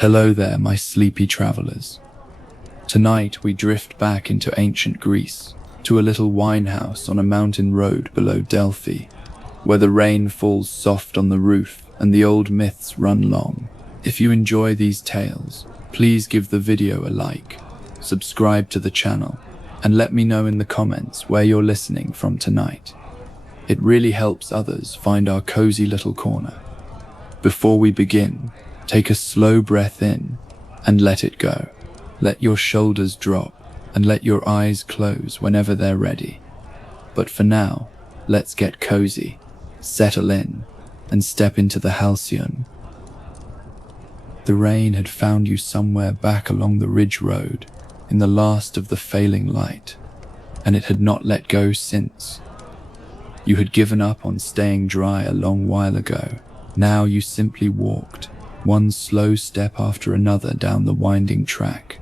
Hello there, my sleepy travelers. Tonight we drift back into ancient Greece, to a little winehouse on a mountain road below Delphi, where the rain falls soft on the roof and the old myths run long. If you enjoy these tales, please give the video a like, subscribe to the channel, and let me know in the comments where you're listening from tonight. It really helps others find our cozy little corner. Before we begin, take a slow breath in and let it go. Let your shoulders drop and let your eyes close whenever they're ready. But for now, let's get cozy, settle in, and step into the halcyon. The rain had found you somewhere back along the ridge road, in the last of the failing light, and it had not let go since. You had given up on staying dry a long while ago. Now you simply walked, one slow step after another down the winding track,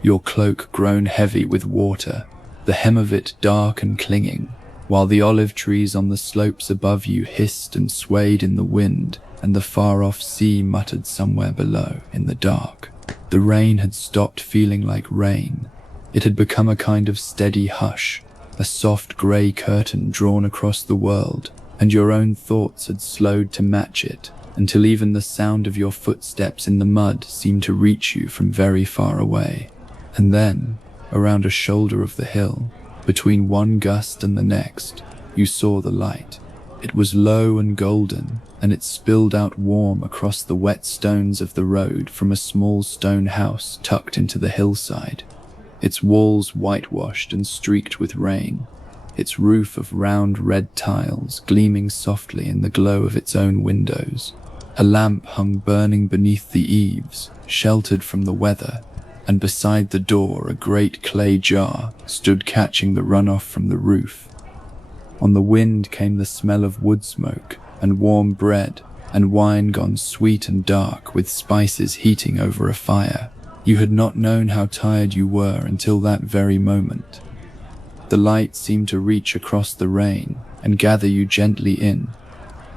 your cloak grown heavy with water, the hem of it dark and clinging, while the olive trees on the slopes above you hissed and swayed in the wind, and the far-off sea muttered somewhere below in the dark. The rain had stopped feeling like rain. It had become a kind of steady hush, a soft grey curtain drawn across the world, and your own thoughts had slowed to match it, until even the sound of your footsteps in the mud seemed to reach you from very far away. And then, around a shoulder of the hill, between one gust and the next, you saw the light. It was low and golden, and it spilled out warm across the wet stones of the road from a small stone house tucked into the hillside, its walls whitewashed and streaked with rain, its roof of round red tiles gleaming softly in the glow of its own windows. A lamp hung burning beneath the eaves, sheltered from the weather, and beside the door a great clay jar stood catching the runoff from the roof. On the wind came the smell of wood smoke and warm bread and wine gone sweet and dark with spices heating over a fire. You had not known how tired you were until that very moment. The light seemed to reach across the rain and gather you gently in.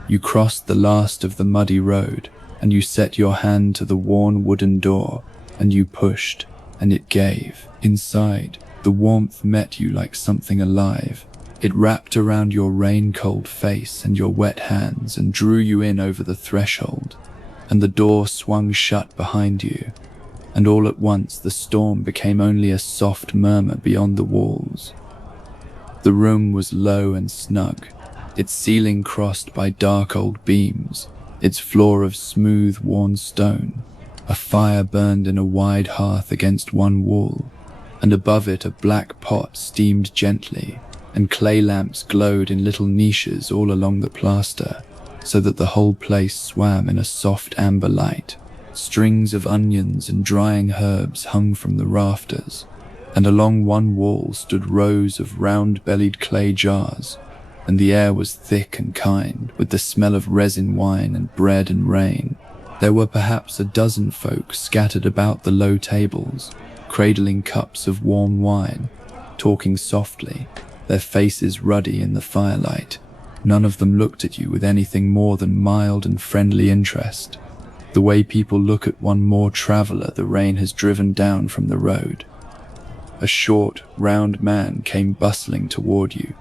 You crossed the last of the muddy road, and you set your hand to the worn wooden door, and you pushed, and it gave. Inside, the warmth met you like something alive. It wrapped around your rain-cold face and your wet hands and drew you in over the threshold, and the door swung shut behind you, and all at once the storm became only a soft murmur beyond the walls. The room was low and snug, its ceiling crossed by dark old beams, its floor of smooth, worn stone. A fire burned in a wide hearth against one wall, and above it a black pot steamed gently, and clay lamps glowed in little niches all along the plaster, so that the whole place swam in a soft amber light. Strings of onions and drying herbs hung from the rafters, and along one wall stood rows of round-bellied clay jars, and the air was thick and kind, with the smell of resin wine and bread and rain. There were perhaps a dozen folk scattered about the low tables, cradling cups of warm wine, talking softly, their faces ruddy in the firelight. None of them looked at you with anything more than mild and friendly interest, the way people look at one more traveler the rain has driven down from the road. A short, round man came bustling toward you,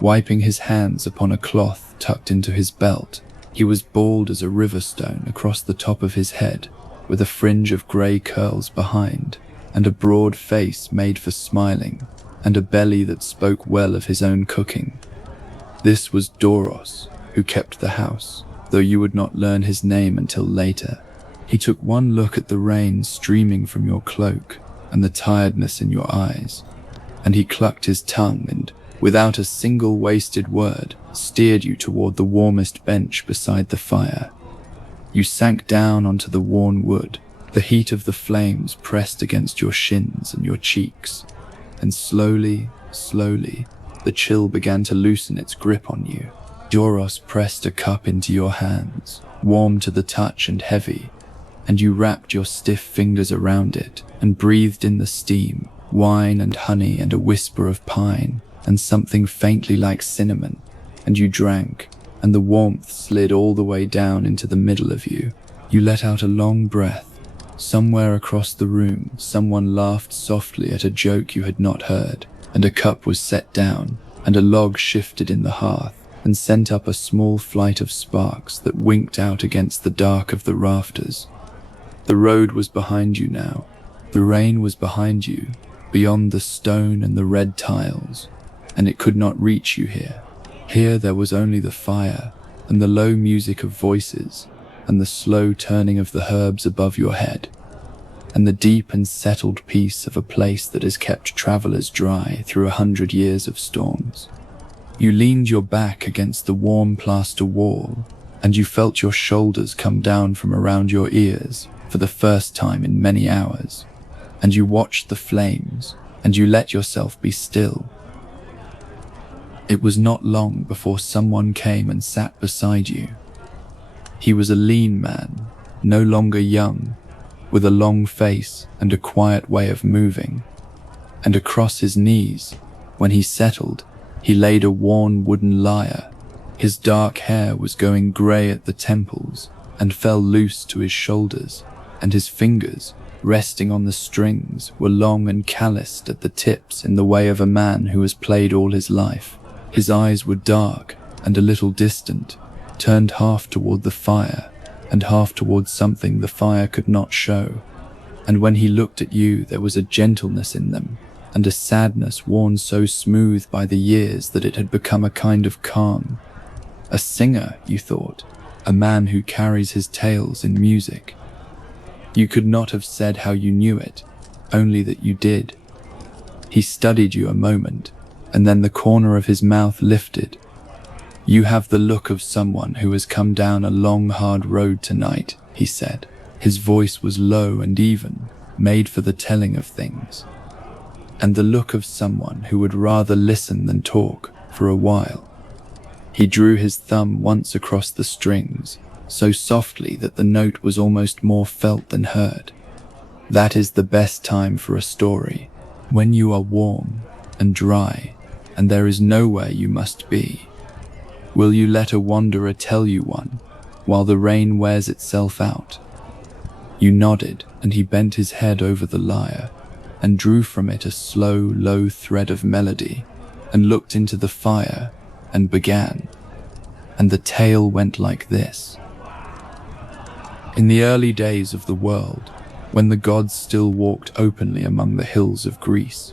wiping his hands upon a cloth tucked into his belt. He was bald as a river stone across the top of his head, with a fringe of grey curls behind, and a broad face made for smiling, and a belly that spoke well of his own cooking. This was Doros, who kept the house, though you would not learn his name until later. He took one look at the rain streaming from your cloak, and the tiredness in your eyes, and he clucked his tongue and, without a single wasted word, steered you toward the warmest bench beside the fire. You sank down onto the worn wood, the heat of the flames pressed against your shins and your cheeks, and slowly, the chill began to loosen its grip on you. Doros pressed a cup into your hands, warm to the touch and heavy, and you wrapped your stiff fingers around it and breathed in the steam, wine and honey and a whisper of pine, and something faintly like cinnamon, and you drank, and the warmth slid all the way down into the middle of you. You let out a long breath, Somewhere across the room, someone laughed softly at a joke you had not heard, and a cup was set down, and a log shifted in the hearth, and sent up a small flight of sparks that winked out against the dark of the rafters. The road was behind you now. The rain was behind you, beyond the stone and the red tiles, and it could not reach you here. Here there was only the fire, and the low music of voices, and the slow turning of the herbs above your head, and the deep and settled peace of a place that has kept travelers dry through 100 years of storms. You leaned your back against the warm plaster wall, and you felt your shoulders come down from around your ears for the first time in many hours, and you watched the flames, and you let yourself be still. It was not long before someone came and sat beside you. He was a lean man, no longer young, with a long face and a quiet way of moving, and across his knees, when he settled, he laid a worn wooden lyre. His dark hair was going grey at the temples and fell loose to his shoulders, and his fingers, resting on the strings, were long and calloused at the tips in the way of a man who has played all his life. His eyes were dark and a little distant, turned half toward the fire and half toward something the fire could not show. And when he looked at you, there was a gentleness in them, and a sadness worn so smooth by the years that it had become a kind of calm. A singer, you thought, a man who carries his tales in music. You could not have said how you knew it, only that you did. He studied you a moment, and then the corner of his mouth lifted. "You have the look of someone who has come down a long, hard road tonight," he said. His voice was low and even, made for the telling of things. "And the look of someone who would rather listen than talk for a while." He drew his thumb once across the strings, so softly that the note was almost more felt than heard. "That is the best time for a story, when you are warm and dry, and there is nowhere you must be. Will you let a wanderer tell you one, while the rain wears itself out?" You nodded, and he bent his head over the lyre, and drew from it a slow, low thread of melody, and looked into the fire, and began. And the tale went like this. In the early days of the world, when the gods still walked openly among the hills of Greece,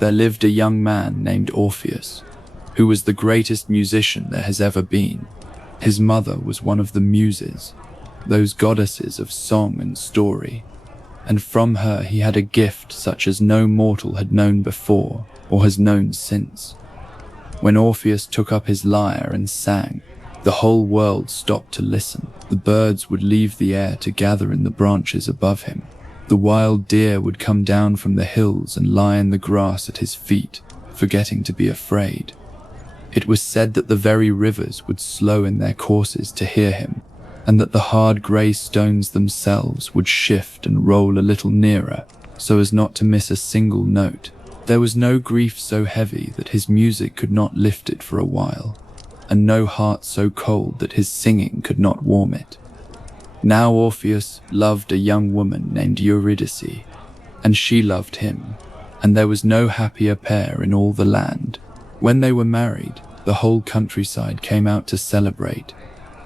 there lived a young man named Orpheus, who was the greatest musician there has ever been. His mother was one of the Muses, those goddesses of song and story, and from her he had a gift such as no mortal had known before or has known since. When Orpheus took up his lyre and sang, the whole world stopped to listen. The birds would leave the air to gather in the branches above him. The wild deer would come down from the hills and lie in the grass at his feet, forgetting to be afraid. It was said that the very rivers would slow in their courses to hear him, and that the hard grey stones themselves would shift and roll a little nearer, so as not to miss a single note. There was no grief so heavy that his music could not lift it for a while, and no heart so cold that his singing could not warm it. Now Orpheus loved a young woman named Eurydice, and she loved him, and there was no happier pair in all the land. When they were married, the whole countryside came out to celebrate,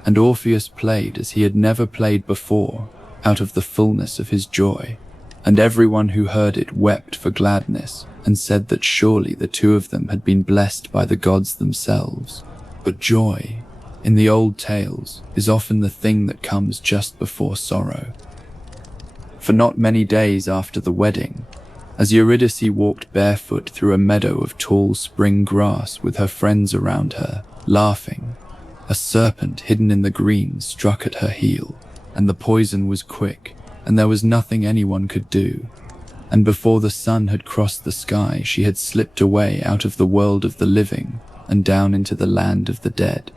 and Orpheus played as he had never played before, out of the fullness of his joy, and everyone who heard it wept for gladness, and said that surely the two of them had been blessed by the gods themselves. But joy, in the old tales, is often the thing that comes just before sorrow. For not many days after the wedding, as Eurydice walked barefoot through a meadow of tall spring grass with her friends around her, laughing, a serpent hidden in the green struck at her heel, and the poison was quick, and there was nothing anyone could do. And before the sun had crossed the sky, she had slipped away out of the world of the living and down into the land of the dead.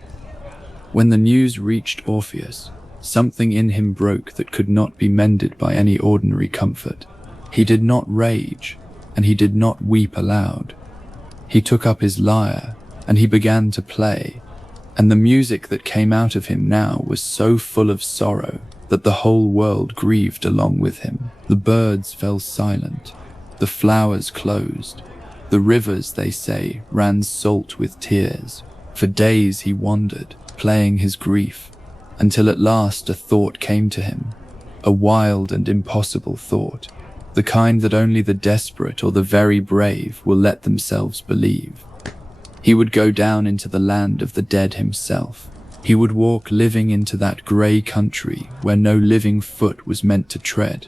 When the news reached Orpheus, something in him broke that could not be mended by any ordinary comfort. He did not rage, and he did not weep aloud. He took up his lyre, and he began to play, and the music that came out of him now was so full of sorrow that the whole world grieved along with him. The birds fell silent, the flowers closed, the rivers, they say, ran salt with tears. For days he wandered, playing his grief, until at last a thought came to him, a wild and impossible thought, the kind that only the desperate or the very brave will let themselves believe. He would go down into the land of the dead himself. He would walk living into that grey country where no living foot was meant to tread,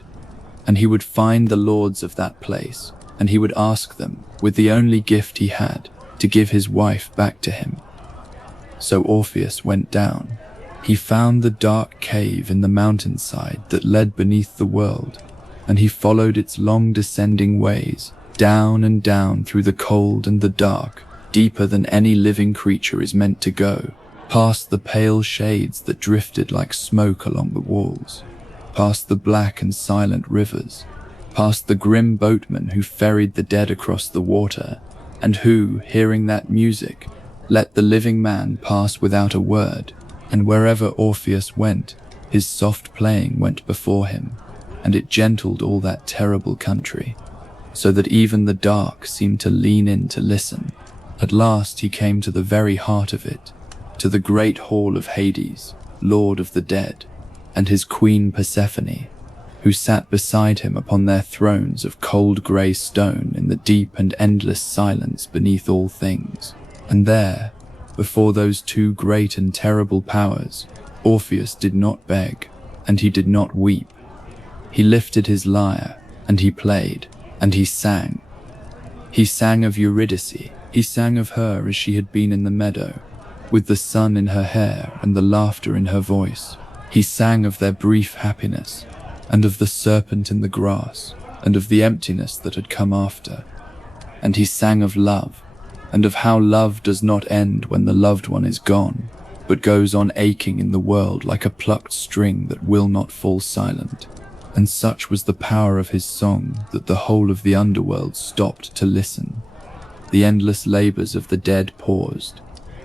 and he would find the lords of that place, and he would ask them, with the only gift he had, to give his wife back to him. So Orpheus went down. He found the dark cave in the mountainside that led beneath the world, and he followed its long descending ways, down and down through the cold and the dark, deeper than any living creature is meant to go, past the pale shades that drifted like smoke along the walls, past the black and silent rivers, past the grim boatmen who ferried the dead across the water, and who, hearing that music, let the living man pass without a word. And wherever Orpheus went, his soft playing went before him, and it gentled all that terrible country, so that even the dark seemed to lean in to listen. At last he came to the very heart of it, to the great hall of Hades, lord of the dead, and his queen Persephone, who sat beside him upon their thrones of cold grey stone in the deep and endless silence beneath all things. And there, before those two great and terrible powers, Orpheus did not beg, and he did not weep. He lifted his lyre, and he played, and he sang. He sang of Eurydice. He sang of her as she had been in the meadow, with the sun in her hair and the laughter in her voice. He sang of their brief happiness, and of the serpent in the grass, and of the emptiness that had come after. And he sang of love, and of how love does not end when the loved one is gone, but goes on aching in the world like a plucked string that will not fall silent. And such was the power of his song that the whole of the underworld stopped to listen. The endless labors of the dead paused.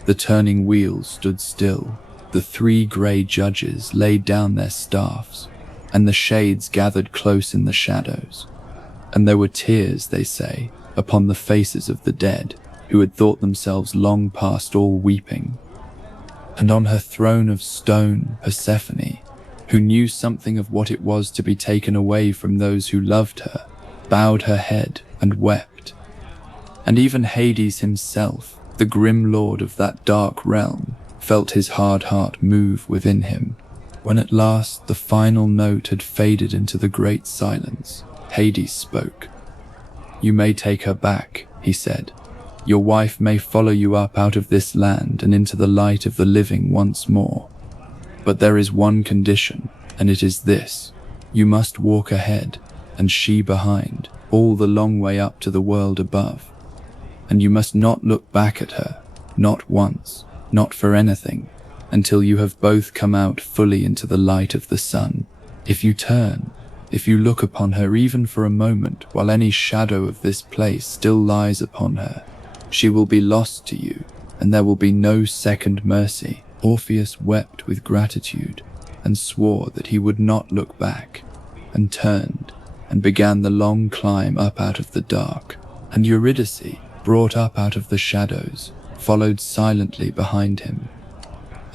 The turning wheels stood still. The three grey judges laid down their staffs, and the shades gathered close in the shadows. And there were tears, they say, upon the faces of the dead, who had thought themselves long past all weeping. And on her throne of stone, Persephone, who knew something of what it was to be taken away from those who loved her, bowed her head and wept. And even Hades himself, the grim lord of that dark realm, felt his hard heart move within him. When at last the final note had faded into the great silence, Hades spoke. "You may take her back," he said. "Your wife may follow you up out of this land and into the light of the living once more. But there is one condition, and it is this: you must walk ahead, and she behind, all the long way up to the world above. And you must not look back at her, not once, not for anything, until you have both come out fully into the light of the sun. If you turn, if you look upon her even for a moment while any shadow of this place still lies upon her, she will be lost to you, and there will be no second mercy." Orpheus wept with gratitude, and swore that he would not look back, and turned, and began the long climb up out of the dark. And Eurydice, brought up out of the shadows, followed silently behind him.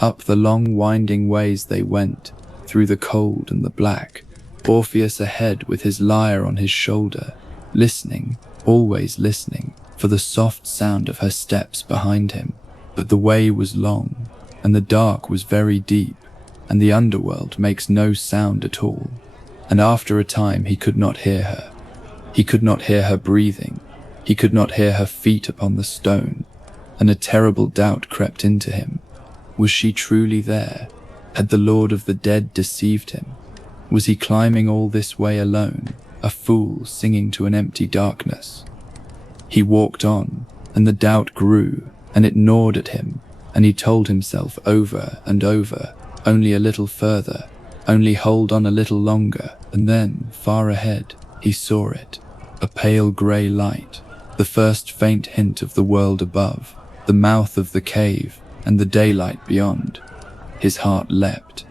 Up the long winding ways they went, through the cold and the black, Orpheus ahead with his lyre on his shoulder, listening, always listening, for the soft sound of her steps behind him. But the way was long, and the dark was very deep, and the underworld makes no sound at all. And after a time he could not hear her. He could not hear her breathing. He could not hear her feet upon the stone, and a terrible doubt crept into him. Was she truly there? Had the Lord of the dead deceived him? Was he climbing all this way alone, a fool singing to an empty darkness? He walked on, and the doubt grew, and it gnawed at him, and he told himself over and over, only a little further, only hold on a little longer. And then, far ahead, he saw it, a pale grey light, the first faint hint of the world above, the mouth of the cave, and the daylight beyond. His heart leapt.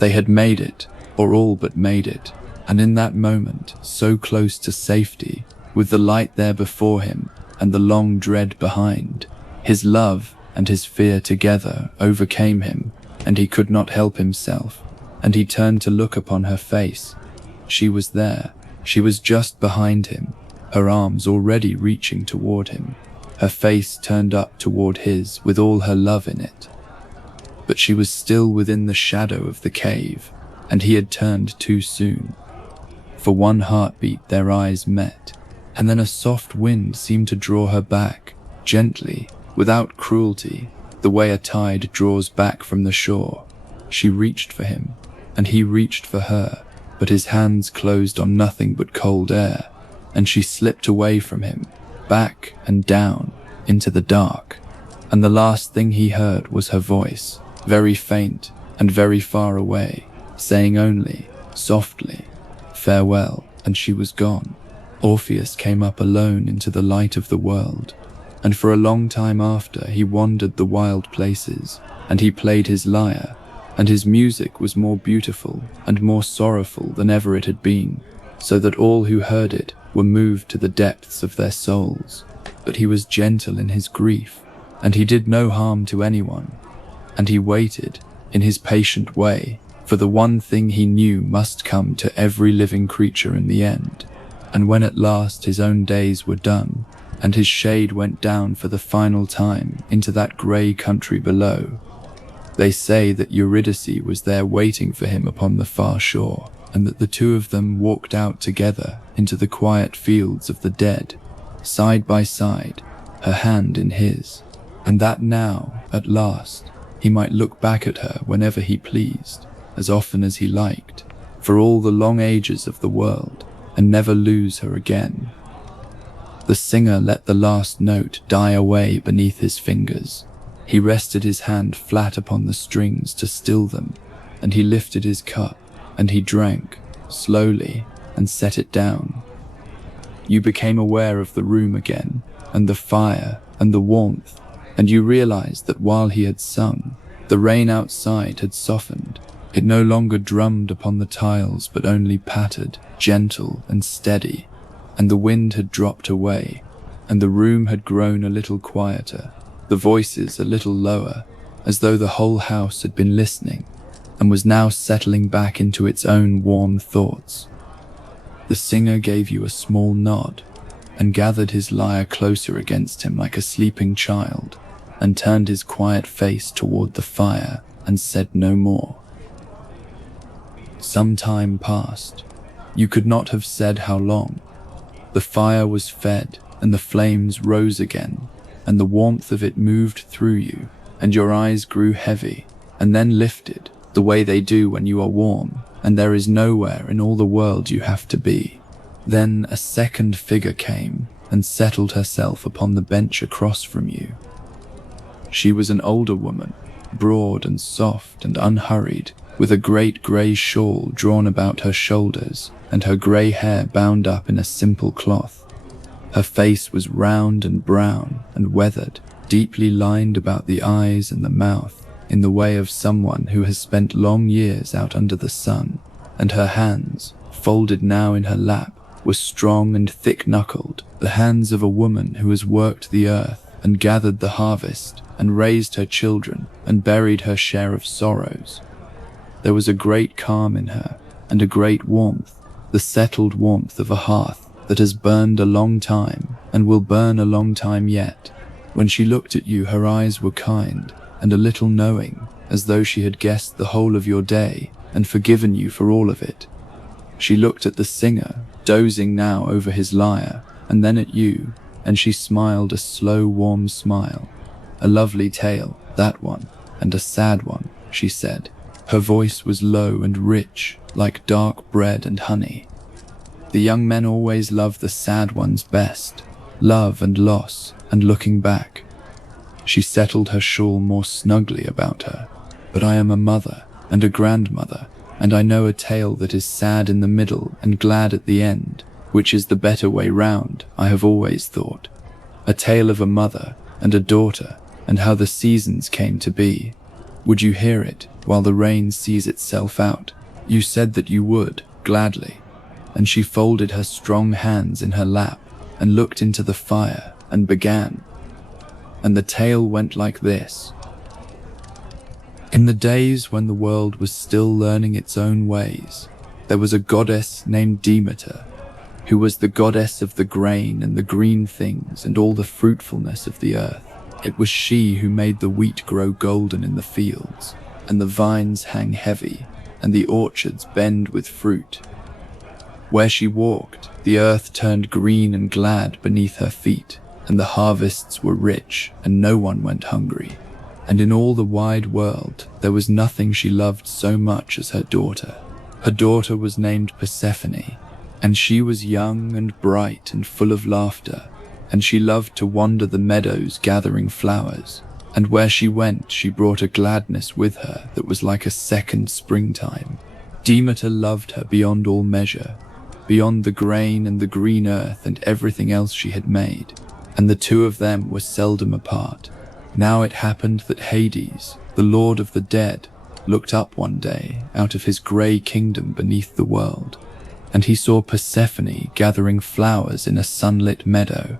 They had made it, or all but made it, and in that moment, so close to safety, with the light there before him and the long dread behind, his love and his fear together overcame him, and he could not help himself, and he turned to look upon her face. She was there. She was just behind him, her arms already reaching toward him, her face turned up toward his with all her love in it. But she was still within the shadow of the cave, and he had turned too soon. For one heartbeat their eyes met, and then a soft wind seemed to draw her back, gently, without cruelty, the way a tide draws back from the shore. She reached for him, and he reached for her, but his hands closed on nothing but cold air, and she slipped away from him, back and down, into the dark, and the last thing he heard was her voice, very faint and very far away, saying only, softly, "Farewell," and she was gone. Orpheus came up alone into the light of the world, and for a long time after he wandered the wild places, and he played his lyre, and his music was more beautiful and more sorrowful than ever it had been, so that all who heard it were moved to the depths of their souls. But he was gentle in his grief, and he did no harm to anyone, and he waited, in his patient way, for the one thing he knew must come to every living creature in the end. And when at last his own days were done, and his shade went down for the final time into that grey country below, they say that Eurydice was there waiting for him upon the far shore, and that the two of them walked out together into the quiet fields of the dead, side by side, her hand in his, and that now, at last, he might look back at her whenever he pleased, as often as he liked, for all the long ages of the world, and never lose her again. The singer let the last note die away beneath his fingers. He rested his hand flat upon the strings to still them, and he lifted his cup, and he drank, slowly, and set it down. You became aware of the room again, and the fire, and the warmth, and you realized that while he had sung, the rain outside had softened. It no longer drummed upon the tiles, but only pattered, gentle and steady, and the wind had dropped away, and the room had grown a little quieter, the voices a little lower, as though the whole house had been listening, and was now settling back into its own warm thoughts. The singer gave you a small nod, and gathered his lyre closer against him like a sleeping child, and turned his quiet face toward the fire, and said no more. Some time passed. You could not have said how long. The fire was fed, and the flames rose again, and the warmth of it moved through you, and your eyes grew heavy, and then lifted, the way they do when you are warm, and there is nowhere in all the world you have to be. Then a second figure came, and settled herself upon the bench across from you. She was an older woman, broad and soft and unhurried, with a great grey shawl drawn about her shoulders, and her grey hair bound up in a simple cloth. Her face was round and brown and weathered, deeply lined about the eyes and the mouth, in the way of someone who has spent long years out under the sun, and her hands, folded now in her lap, were strong and thick-knuckled, the hands of a woman who has worked the earth and gathered the harvest and raised her children and buried her share of sorrows. There was a great calm in her, and a great warmth, the settled warmth of a hearth that has burned a long time and will burn a long time yet. When she looked at you, her eyes were kind and a little knowing, as though she had guessed the whole of your day and forgiven you for all of it. She looked at the singer, dozing now over his lyre, and then at you, and she smiled a slow, warm smile. "A lovely tale, that one, and a sad one," she said. Her voice was low and rich, like dark bread and honey. "The young men always love the sad ones best, love and loss, and looking back." She settled her shawl more snugly about her. "But I am a mother and a grandmother, and I know a tale that is sad in the middle and glad at the end, which is the better way round, I have always thought. A tale of a mother and a daughter, and how the seasons came to be. Would you hear it while the rain sees itself out? You said that you would, gladly. And she folded her strong hands in her lap and looked into the fire and began. And the tale went like this. In the days when the world was still learning its own ways, there was a goddess named Demeter, who was the goddess of the grain and the green things and all the fruitfulness of the earth. It was she who made the wheat grow golden in the fields, and the vines hang heavy, and the orchards bend with fruit. Where she walked, the earth turned green and glad beneath her feet, and the harvests were rich, and no one went hungry. And in all the wide world, there was nothing she loved so much as her daughter. Her daughter was named Persephone, and she was young and bright and full of laughter, and she loved to wander the meadows gathering flowers, and where she went she brought a gladness with her that was like a second springtime. Demeter loved her beyond all measure, beyond the grain and the green earth and everything else she had made, and the two of them were seldom apart. Now it happened that Hades, the lord of the dead, looked up one day out of his grey kingdom beneath the world, and he saw Persephone gathering flowers in a sunlit meadow,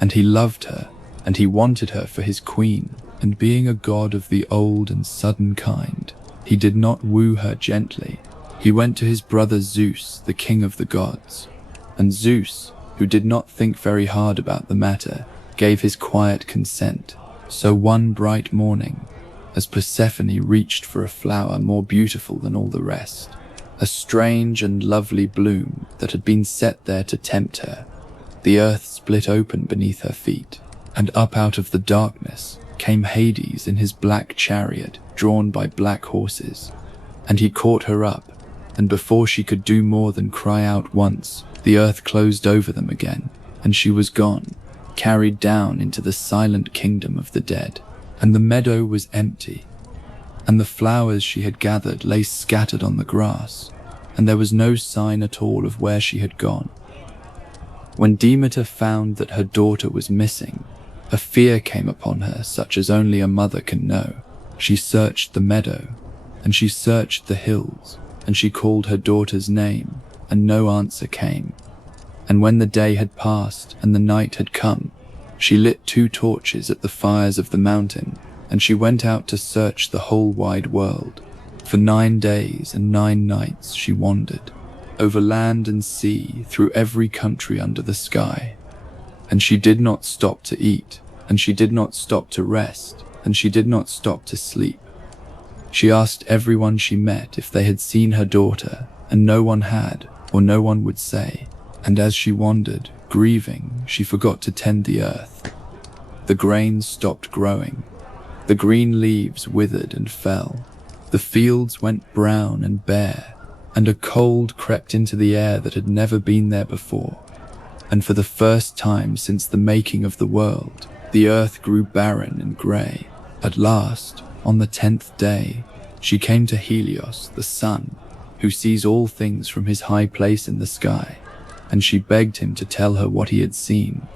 and he loved her, and he wanted her for his queen, and being a god of the old and sudden kind, he did not woo her gently. He went to his brother Zeus, the king of the gods, and Zeus, who did not think very hard about the matter, gave his quiet consent. So one bright morning, as Persephone reached for a flower more beautiful than all the rest, a strange and lovely bloom that had been set there to tempt her, the earth split open beneath her feet, and up out of the darkness came Hades in his black chariot drawn by black horses, and he caught her up, and before she could do more than cry out once, the earth closed over them again, and she was gone, carried down into the silent kingdom of the dead. And the meadow was empty, and the flowers she had gathered lay scattered on the grass, and there was no sign at all of where she had gone. When Demeter found that her daughter was missing, a fear came upon her such as only a mother can know. She searched the meadow, and she searched the hills, and she called her daughter's name, and no answer came. And when the day had passed and the night had come, she lit 2 torches at the fires of the mountain, and she went out to search the whole wide world. For 9 days and 9 nights she wandered, over land and sea, through every country under the sky. And she did not stop to eat, and she did not stop to rest, and she did not stop to sleep. She asked everyone she met if they had seen her daughter, and no one had, or no one would say. And as she wandered, grieving, she forgot to tend the earth. The grain stopped growing. The green leaves withered and fell. The fields went brown and bare, and a cold crept into the air that had never been there before. And for the first time since the making of the world, the earth grew barren and grey. At last, on the 10th day, she came to Helios, the sun, who sees all things from his high place in the sky, and she begged him to tell her what he had seen.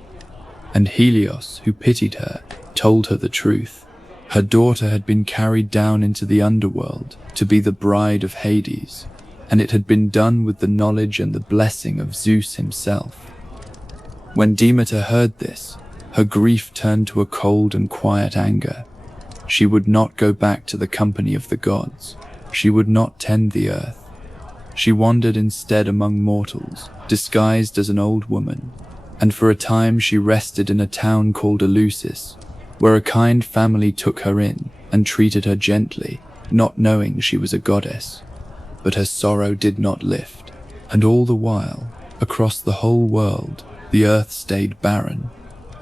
And Helios, who pitied her, told her the truth. Her daughter had been carried down into the underworld to be the bride of Hades, and it had been done with the knowledge and the blessing of Zeus himself. When Demeter heard this, her grief turned to a cold and quiet anger. She would not go back to the company of the gods. She would not tend the earth. She wandered instead among mortals, disguised as an old woman, and for a time she rested in a town called Eleusis, where a kind family took her in and treated her gently, not knowing she was a goddess. But her sorrow did not lift, and all the while, across the whole world, the earth stayed barren.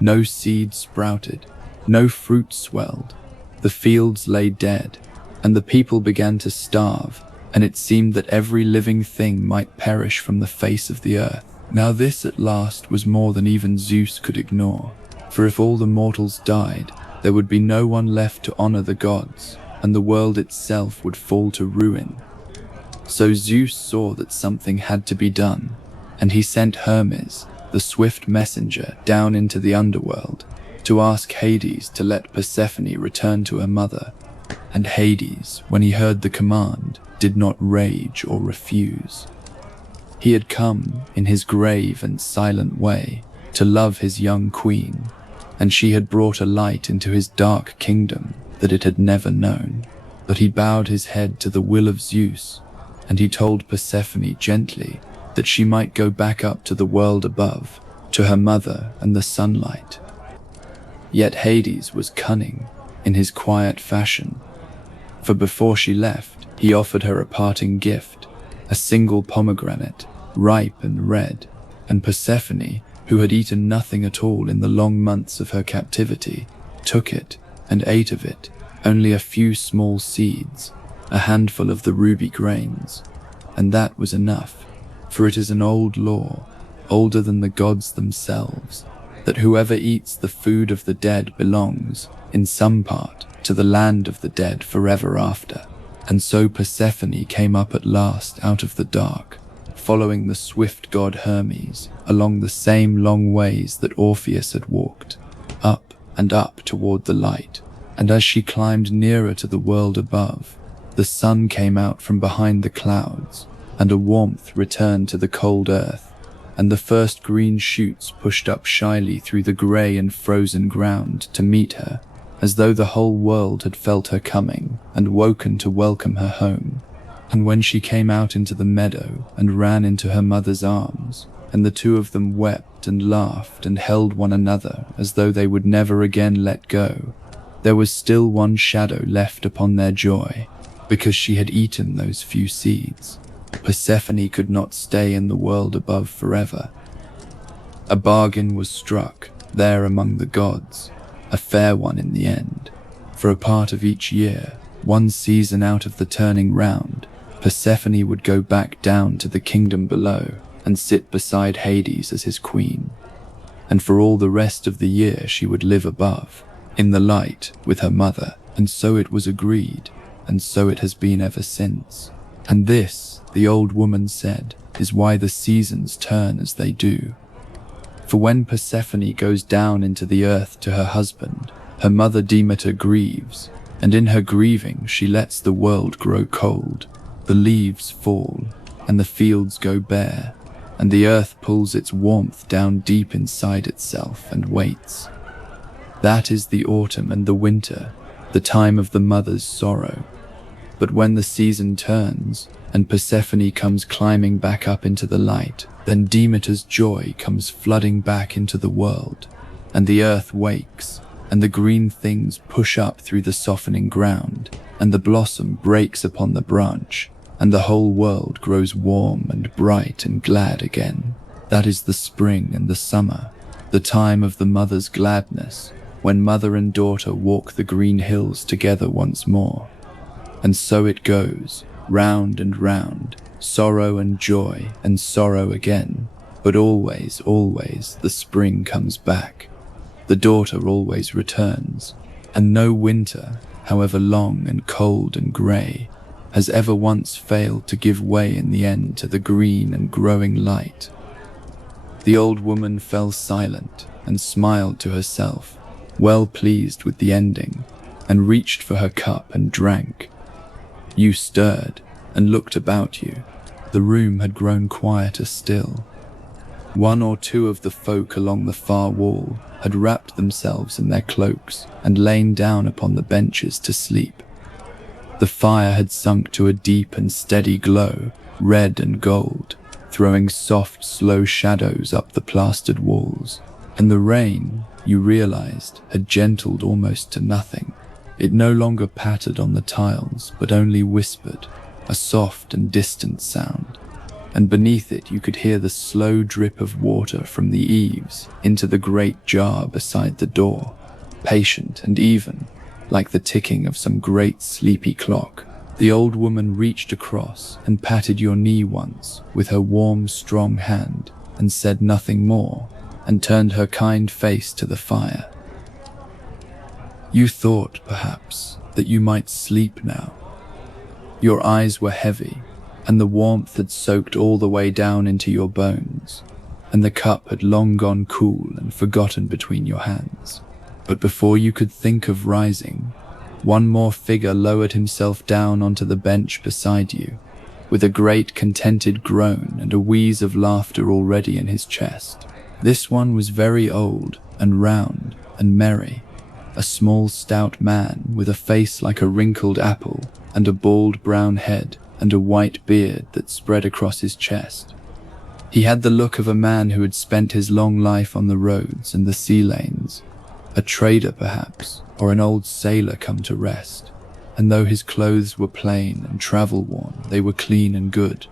No seed sprouted, no fruit swelled, the fields lay dead, and the people began to starve, and it seemed that every living thing might perish from the face of the earth. Now this at last was more than even Zeus could ignore, for if all the mortals died, there would be no one left to honor the gods, and the world itself would fall to ruin. So Zeus saw that something had to be done, and he sent Hermes, the swift messenger, down into the underworld to ask Hades to let Persephone return to her mother. And Hades, when he heard the command, did not rage or refuse. He had come, in his grave and silent way, to love his young queen, and she had brought a light into his dark kingdom that it had never known. But he bowed his head to the will of Zeus, and he told Persephone gently that she might go back up to the world above, to her mother and the sunlight. Yet Hades was cunning in his quiet fashion, for before she left, he offered her a parting gift, a single pomegranate, ripe and red, and Persephone, who had eaten nothing at all in the long months of her captivity, took it and ate of it, only a few small seeds, a handful of the ruby grains, and that was enough, for it is an old law, older than the gods themselves, that whoever eats the food of the dead belongs, in some part, to the land of the dead forever after. And so Persephone came up at last out of the dark, following the swift god Hermes along the same long ways that Orpheus had walked, up and up toward the light. And as she climbed nearer to the world above, the sun came out from behind the clouds, and a warmth returned to the cold earth, and the first green shoots pushed up shyly through the grey and frozen ground to meet her, as though the whole world had felt her coming and woken to welcome her home. And when she came out into the meadow and ran into her mother's arms, and the two of them wept and laughed and held one another as though they would never again let go, there was still one shadow left upon their joy, because she had eaten those few seeds. Persephone could not stay in the world above forever. A bargain was struck there among the gods, a fair one in the end. For a part of each year, one season out of the turning round, Persephone would go back down to the kingdom below and sit beside Hades as his queen. And for all the rest of the year she would live above, in the light with her mother, and so it was agreed, and so it has been ever since. And this, the old woman said, is why the seasons turn as they do. For when Persephone goes down into the earth to her husband, her mother Demeter grieves, and in her grieving she lets the world grow cold, the leaves fall, and the fields go bare, and the earth pulls its warmth down deep inside itself and waits. That is the autumn and the winter, the time of the mother's sorrow. But when the season turns, and Persephone comes climbing back up into the light, then Demeter's joy comes flooding back into the world, and the earth wakes, and the green things push up through the softening ground, and the blossom breaks upon the branch, and the whole world grows warm and bright and glad again. That is the spring and the summer, the time of the mother's gladness, when mother and daughter walk the green hills together once more. And so it goes, round and round, sorrow and joy and sorrow again, but always, always the spring comes back. The daughter always returns, and no winter, however long and cold and grey, has ever once failed to give way in the end to the green and growing light. The old woman fell silent and smiled to herself, well pleased with the ending, and reached for her cup and drank. You stirred and looked about you. The room had grown quieter still. One or two of the folk along the far wall had wrapped themselves in their cloaks and lain down upon the benches to sleep. The fire had sunk to a deep and steady glow, red and gold, throwing soft, slow shadows up the plastered walls, and the rain, you realized, had gentled almost to nothing. It no longer pattered on the tiles, but only whispered, a soft and distant sound, and beneath it you could hear the slow drip of water from the eaves into the great jar beside the door, patient and even, like the ticking of some great sleepy clock. The old woman reached across and patted your knee once with her warm, strong hand, and said nothing more, and turned her kind face to the fire. You thought, perhaps, that you might sleep now. Your eyes were heavy, and the warmth had soaked all the way down into your bones, and the cup had long gone cool and forgotten between your hands. But before you could think of rising, One more figure lowered himself down onto the bench beside you, with a great contented groan and a wheeze of laughter already in his chest. This one was very old and round and merry, a small stout man with a face like a wrinkled apple and a bald brown head and a white beard that spread across his chest. He had the look of a man who had spent his long life on the roads and the sea lanes, a trader perhaps, or an old sailor come to rest. And though his clothes were plain and travel-worn, they were clean and good,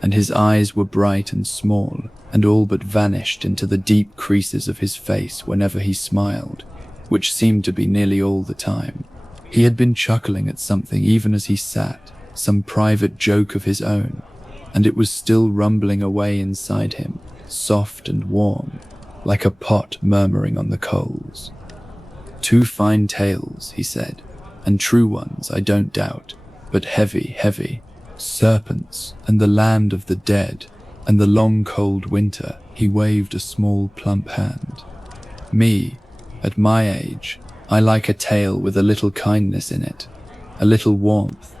and his eyes were bright and small, and all but vanished into the deep creases of his face whenever he smiled, which seemed to be nearly all the time. He had been chuckling at something even as he sat, some private joke of his own, and it was still rumbling away inside him, soft and warm, like a pot murmuring on the coals. "Two fine tales," he said, "and true ones, I don't doubt, but heavy, heavy. Serpents, and the land of the dead, and the long cold winter." He waved a small plump hand. "Me, at my age, I like a tale with a little kindness in it, a little warmth,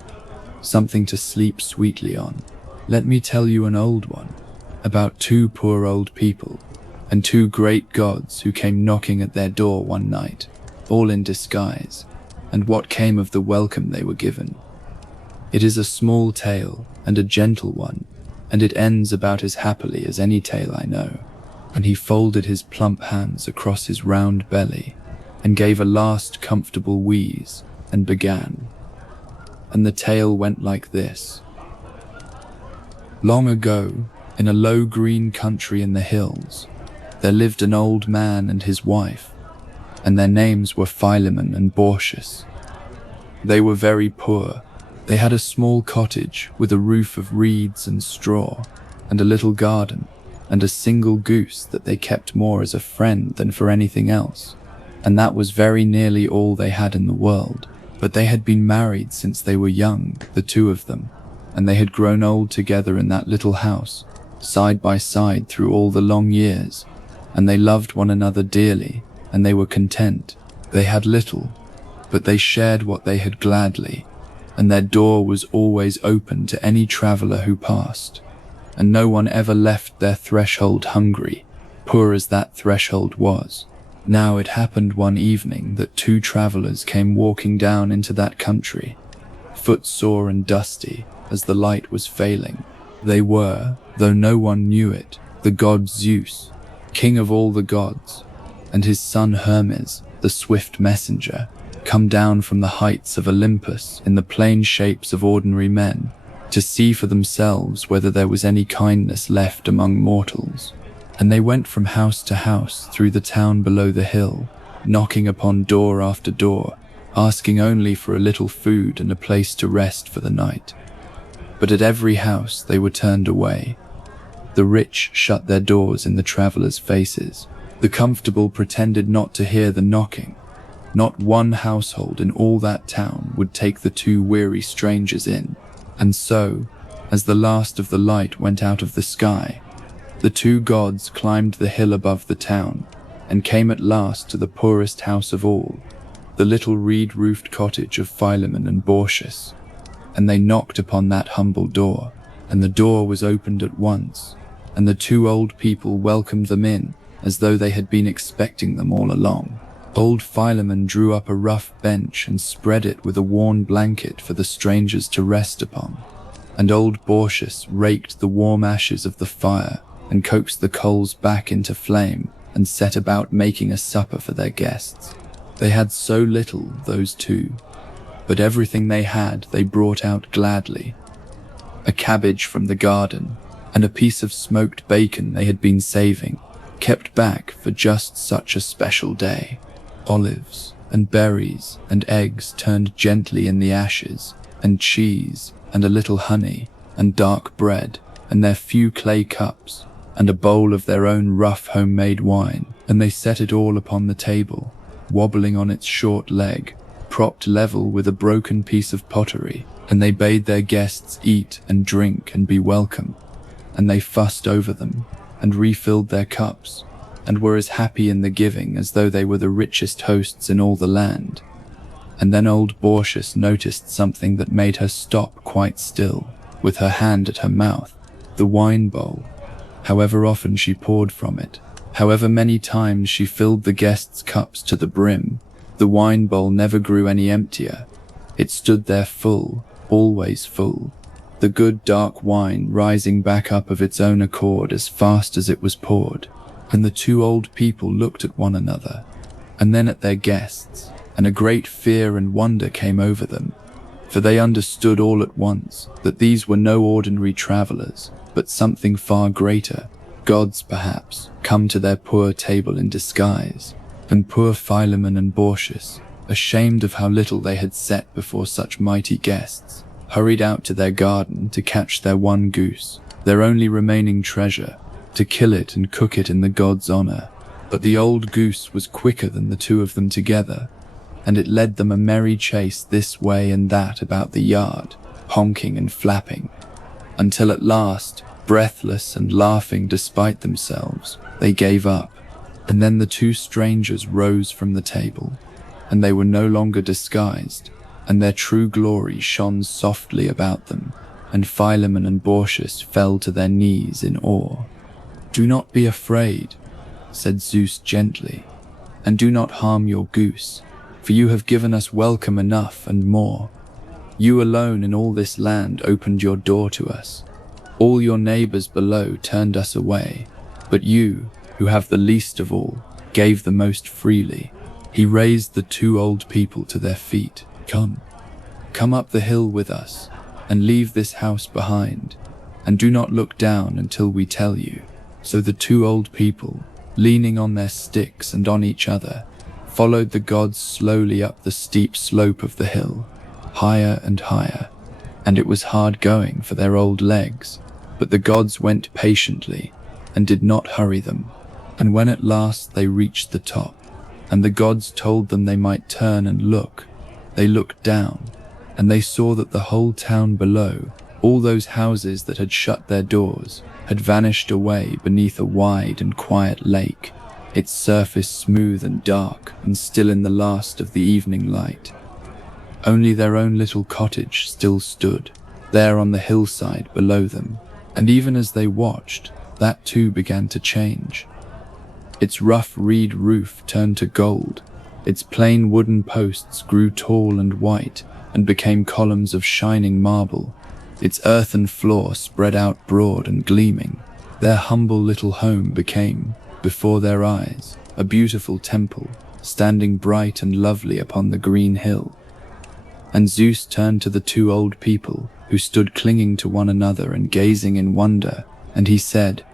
something to sleep sweetly on. Let me tell you an old one, about two poor old people, and two great gods who came knocking at their door one night, all in disguise, and what came of the welcome they were given. It is a small tale and a gentle one, and it ends about as happily as any tale I know." And he folded his plump hands across his round belly and gave a last comfortable wheeze and began. And the tale went like this. Long ago, in a low green country in the hills, there lived an old man and his wife, and their names were Philemon and Baucis. They were very poor. They had a small cottage with a roof of reeds and straw, and a little garden, and a single goose that they kept more as a friend than for anything else, and that was very nearly all they had in the world. But they had been married since they were young, the two of them, and they had grown old together in that little house, side by side through all the long years, and they loved one another dearly, and they were content. They had little, but they shared what they had gladly, and their door was always open to any traveller who passed, and no one ever left their threshold hungry, poor as that threshold was. Now it happened one evening that two travellers came walking down into that country, footsore and dusty, as the light was failing. They were, though no one knew it, the god Zeus, king of all the gods, and his son Hermes, the swift messenger, come down from the heights of Olympus in the plain shapes of ordinary men, to see for themselves whether there was any kindness left among mortals. And they went from house to house through the town below the hill, knocking upon door after door, asking only for a little food and a place to rest for the night. But at every house they were turned away. The rich shut their doors in the travellers' faces. The comfortable pretended not to hear the knocking. Not one household in all that town would take the two weary strangers in. And so, as the last of the light went out of the sky, the two gods climbed the hill above the town and came at last to the poorest house of all, the little reed-roofed cottage of Philemon and Baucis. And they knocked upon that humble door, and the door was opened at once, and the two old people welcomed them in as though they had been expecting them all along. Old Philemon drew up a rough bench and spread it with a worn blanket for the strangers to rest upon, and old Baucis raked the warm ashes of the fire and coaxed the coals back into flame and set about making a supper for their guests. They had so little, those two, but everything they had they brought out gladly. A cabbage from the garden, and a piece of smoked bacon they had been saving, kept back for just such a special day. Olives and berries and eggs turned gently in the ashes, and cheese and a little honey and dark bread and their few clay cups and a bowl of their own rough homemade wine, and they set it all upon the table, wobbling on its short leg, propped level with a broken piece of pottery, and they bade their guests eat and drink and be welcome, and they fussed over them and refilled their cups, and were as happy in the giving as though they were the richest hosts in all the land. And then old Baucis noticed something that made her stop quite still, with her hand at her mouth, the wine bowl. However often she poured from it, however many times she filled the guests' cups to the brim, the wine bowl never grew any emptier. It stood there full, always full, the good dark wine rising back up of its own accord as fast as it was poured. And the two old people looked at one another, and then at their guests, and a great fear and wonder came over them, for they understood all at once that these were no ordinary travelers, but something far greater, gods perhaps, come to their poor table in disguise. And poor Philemon and Baucis, ashamed of how little they had set before such mighty guests, hurried out to their garden to catch their one goose, their only remaining treasure, to kill it and cook it in the gods' honor. But the old goose was quicker than the two of them together, and it led them a merry chase this way and that about the yard, honking and flapping, until at last, breathless and laughing despite themselves, they gave up. And then the two strangers rose from the table, and they were no longer disguised, and their true glory shone softly about them, and Philemon and Baucis fell to their knees in awe. "Do not be afraid," said Zeus gently, "and do not harm your goose, for you have given us welcome enough and more. You alone in all this land opened your door to us. All your neighbors below turned us away, but you, who have the least of all, gave the most freely." He raised the two old people to their feet. Come up the hill with us, and leave this house behind, and do not look down until we tell you." So the two old people, leaning on their sticks and on each other, followed the gods slowly up the steep slope of the hill, higher and higher, and it was hard going for their old legs, but the gods went patiently and did not hurry them. And when at last they reached the top, and the gods told them they might turn and look, they looked down, and they saw that the whole town below, all those houses that had shut their doors, had vanished away beneath a wide and quiet lake, its surface smooth and dark and still in the last of the evening light. Only their own little cottage still stood, there on the hillside below them, and even as they watched, that too began to change. Its rough reed roof turned to gold, its plain wooden posts grew tall and white and became columns of shining marble, its earthen floor spread out broad and gleaming. Their humble little home became, before their eyes, a beautiful temple, standing bright and lovely upon the green hill. And Zeus turned to the two old people, who stood clinging to one another and gazing in wonder, and he said,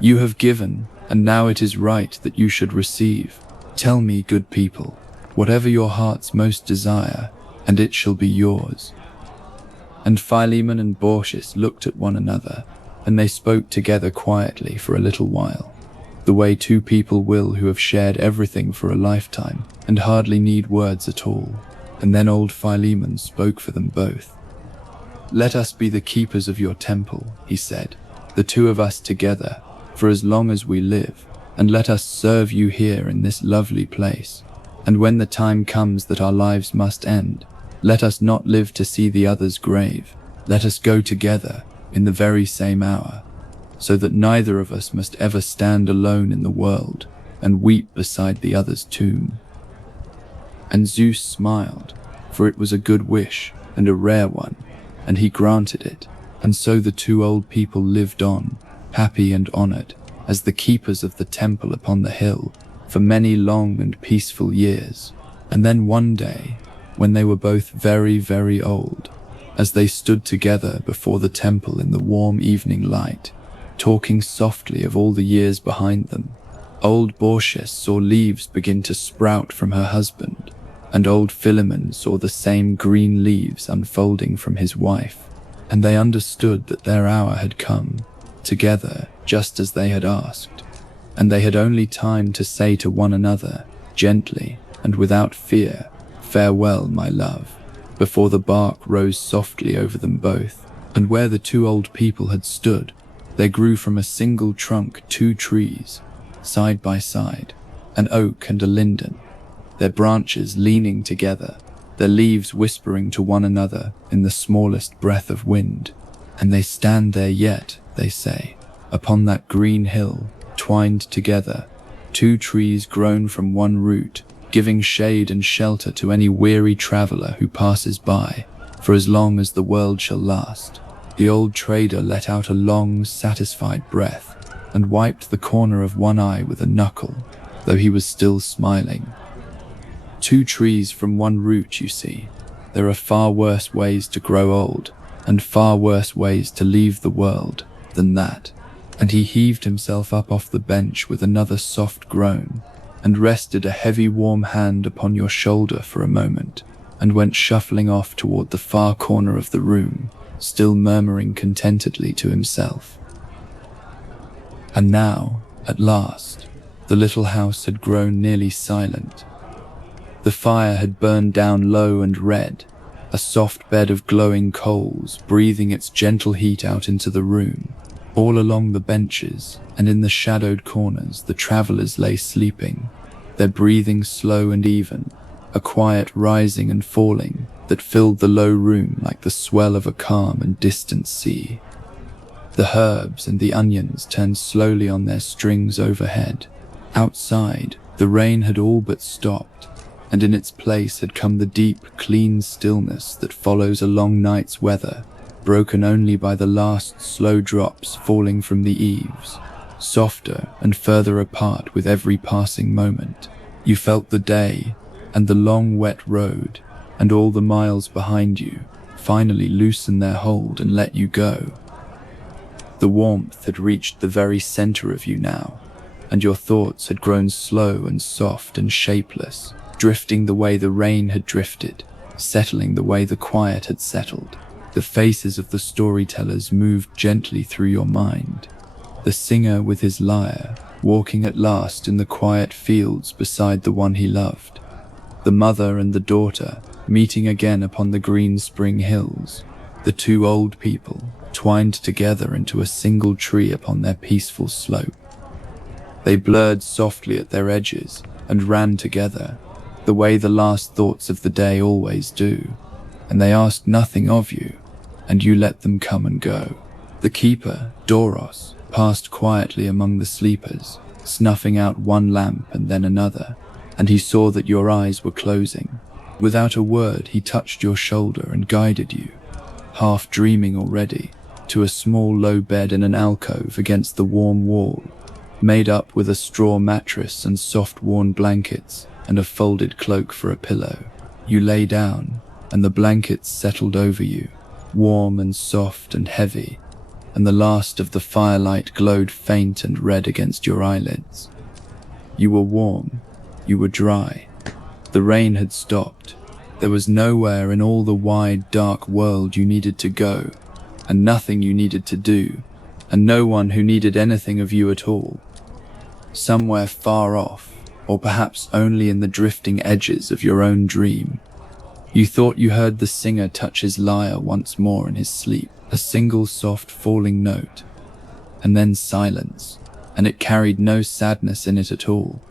"You have given, and now it is right that you should receive. Tell me, good people, whatever your hearts most desire, and it shall be yours." And Philemon and Baucis looked at one another, and they spoke together quietly for a little while, the way two people will who have shared everything for a lifetime and hardly need words at all. And then old Philemon spoke for them both. "Let us be the keepers of your temple," he said, "the two of us together, for as long as we live, and let us serve you here in this lovely place. And when the time comes that our lives must end, let us not live to see the other's grave. Let us go together in the very same hour, so that neither of us must ever stand alone in the world and weep beside the other's tomb." And Zeus smiled, for it was a good wish and a rare one, and he granted it. And so the two old people lived on, happy and honored, as the keepers of the temple upon the hill, for many long and peaceful years. And then one day, when they were both very, very old, as they stood together before the temple in the warm evening light, talking softly of all the years behind them, old Baucis saw leaves begin to sprout from her husband, and old Philemon saw the same green leaves unfolding from his wife, and they understood that their hour had come, together just as they had asked, and they had only time to say to one another, gently and without fear, "Farewell, my love," before the bark rose softly over them both. And where the two old people had stood, there grew from a single trunk two trees, side by side, an oak and a linden, their branches leaning together, their leaves whispering to one another in the smallest breath of wind. And they stand there yet, they say, upon that green hill, twined together, 2 trees grown from one root, giving shade and shelter to any weary traveller who passes by, for as long as the world shall last. The old trader let out a long, satisfied breath, and wiped the corner of one eye with a knuckle, though he was still smiling. 2 trees from one root, you see. There are far worse ways to grow old, and far worse ways to leave the world than that. And he heaved himself up off the bench with another soft groan, and rested a heavy warm hand upon your shoulder for a moment, and went shuffling off toward the far corner of the room, still murmuring contentedly to himself. And now, at last, the little house had grown nearly silent. The fire had burned down low and red, a soft bed of glowing coals breathing its gentle heat out into the room. All along the benches and in the shadowed corners the travellers lay sleeping, their breathing slow and even, a quiet rising and falling that filled the low room like the swell of a calm and distant sea. The herbs and the onions turned slowly on their strings overhead. Outside, the rain had all but stopped, and in its place had come the deep, clean stillness that follows a long night's weather, broken only by the last slow drops falling from the eaves, softer and further apart with every passing moment. You felt the day, and the long wet road, and all the miles behind you, finally loosen their hold and let you go. The warmth had reached the very center of you now, and your thoughts had grown slow and soft and shapeless, drifting the way the rain had drifted, settling the way the quiet had settled. The faces of the storytellers moved gently through your mind. The singer with his lyre, walking at last in the quiet fields beside the one he loved. The mother and the daughter, meeting again upon the green spring hills. The 2 old people, twined together into a single tree upon their peaceful slope. They blurred softly at their edges and ran together, the way the last thoughts of the day always do, and they asked nothing of you, and you let them come and go. The keeper, Doros, passed quietly among the sleepers, snuffing out one lamp and then another, and he saw that your eyes were closing. Without a word, he touched your shoulder and guided you, half dreaming already, to a small low bed in an alcove against the warm wall, made up with a straw mattress and soft worn blankets and a folded cloak for a pillow. You lay down, and the blankets settled over you, warm and soft and heavy, and the last of the firelight glowed faint and red against your eyelids. You were warm, you were dry. The rain had stopped. There was nowhere in all the wide, dark world you needed to go, and nothing you needed to do, and no one who needed anything of you at all. Somewhere far off, or perhaps only in the drifting edges of your own dream, you thought you heard the singer touch his lyre once more in his sleep, a single soft falling note, and then silence, and it carried no sadness in it at all,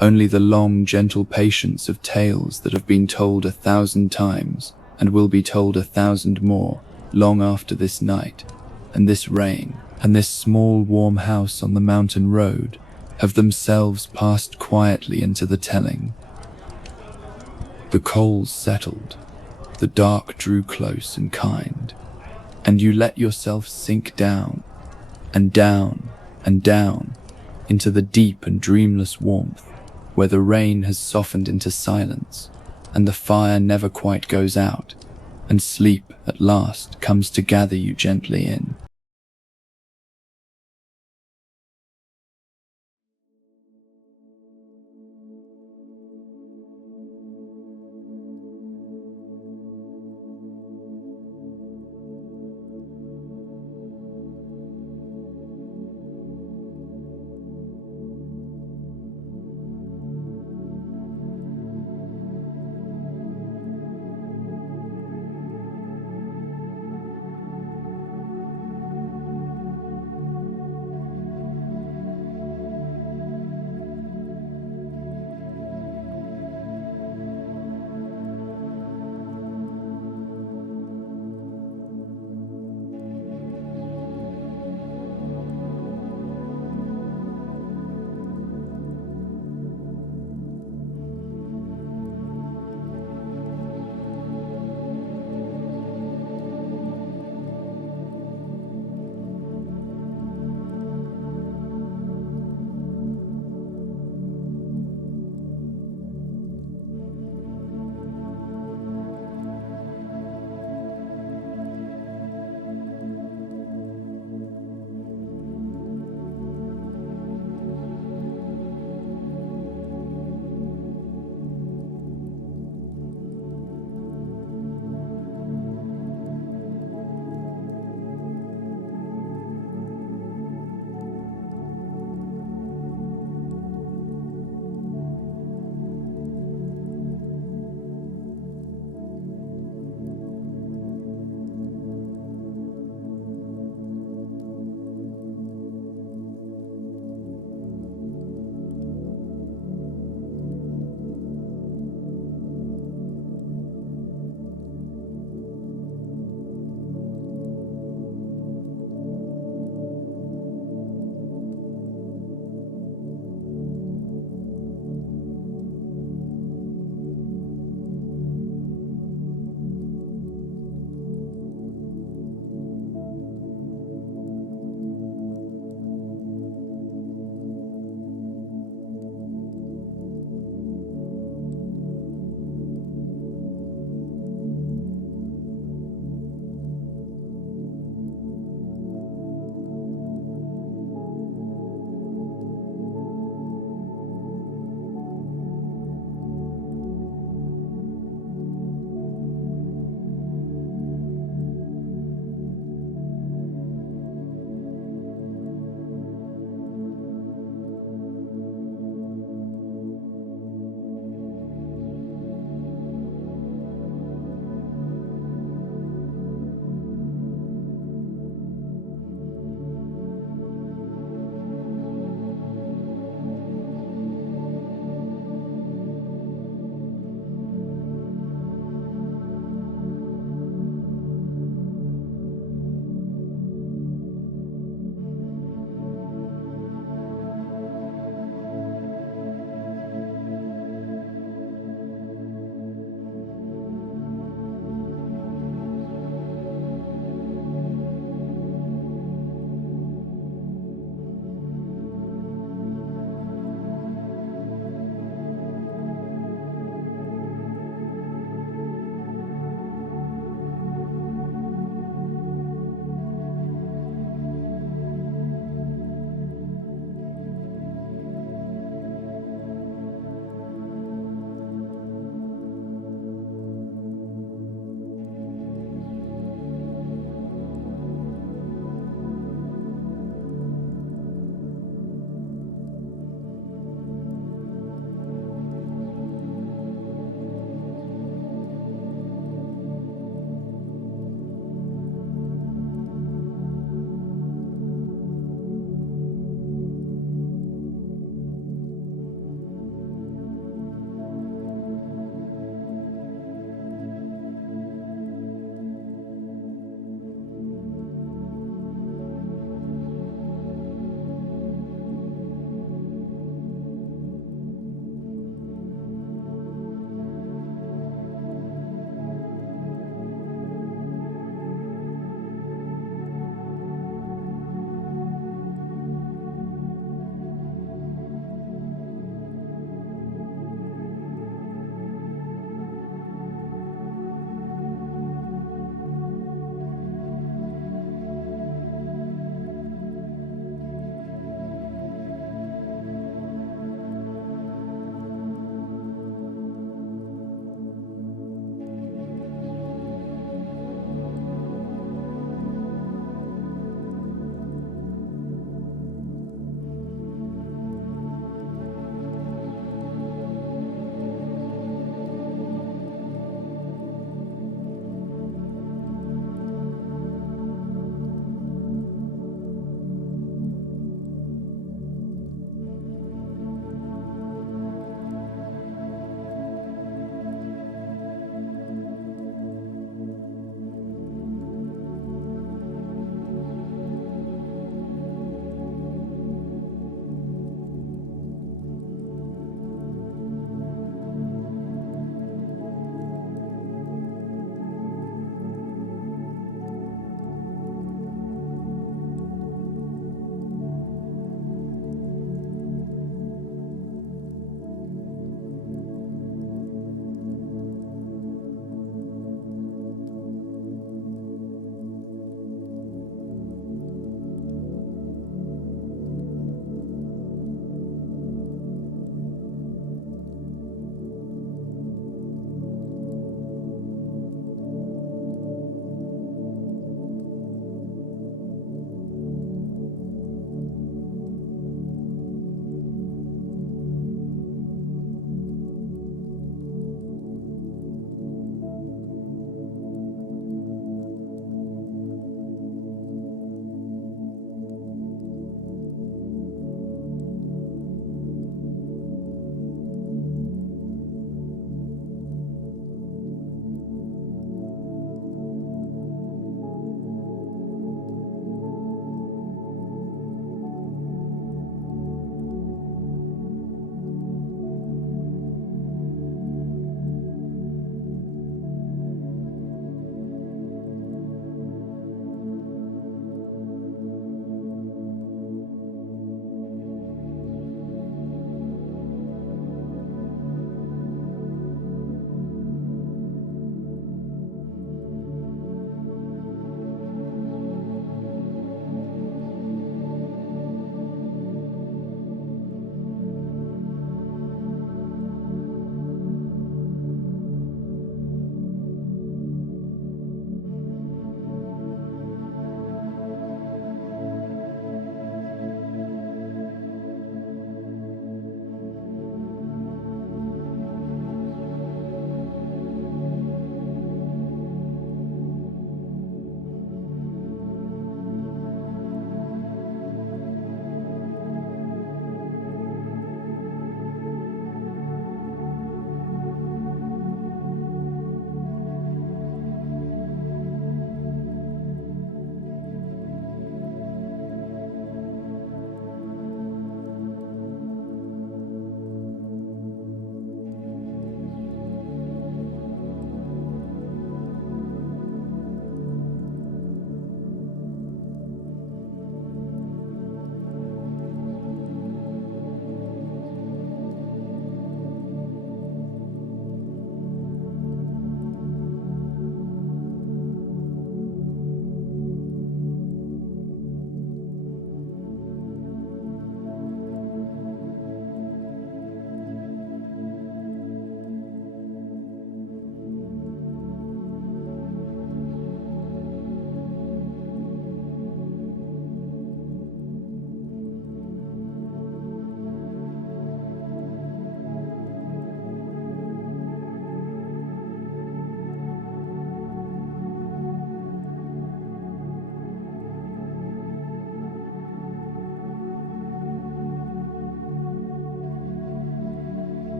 only the long, gentle patience of tales that have been told 1,000 times and will be told 1,000 more, long after this night, and this rain, and this small warm house on the mountain road have themselves passed quietly into the telling. The coals settled, the dark drew close and kind, and you let yourself sink down, and down, and down, into the deep and dreamless warmth, where the rain has softened into silence, and the fire never quite goes out, and sleep at last comes to gather you gently in.